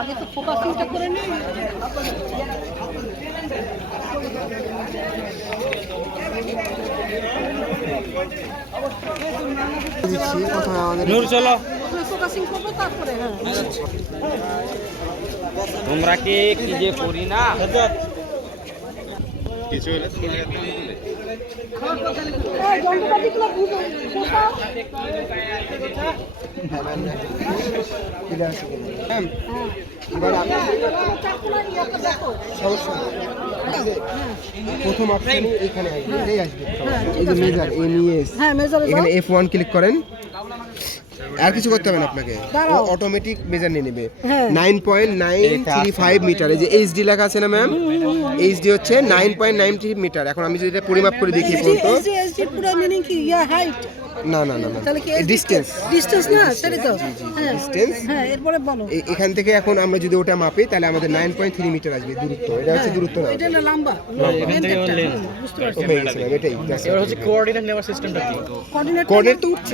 আগে তো ফোকাসিংটা করে নিই। নূর চলো ফোকাসিং করবো তারপরে। হ্যাঁ তোমরা কি যে করি না কিছু হলে যন্ত্রপাতিগুলো বুঝো কোথাও। প্রথম অপশন এখানে আসবে, এটাই আসবে। এই যে মেজার এমইএস, হ্যাঁ মেজারে এখানে F1 ক্লিক করেন। আর কিছু করতে হবে না আপনাকে, দাঁড়াও। অটোমেটিক মেজার নিয়ে নেবে। হ্যাঁ। 9.935 মিটার। এই যে এইচডি লেখা আছে না ম্যাম, এইচডি হচ্ছে 9.93 মিটার। এখন আমি যদি এটা পরিমাপ করে দেখি পর্যন্ত, এসডি পুরো মিনিং কি ইয়া হাইট? না না না না, তাহলে কি ডিসটেন্স, ডিসটেন্স না সেটাই তো। হ্যাঁ ডিসটেন্স। হ্যাঁ এরপরে বলো। এখান থেকে এখন আমরা যদি ওটা মাপি তাহলে আমাদের 9.3 মিটার আসবে দূরত্ব। এটা হচ্ছে দূরত্ব না, এটা না লম্বা। এখান থেকে বুঝতে পারছি। হয়ে গেছে ম্যাম, এটাই। এবার হচ্ছে কোঅর্ডিনেট নেওয়ার সিস্টেমটা কি? কোঅর্ডিনেট কোঅর্ডিনেট তো উঠছে।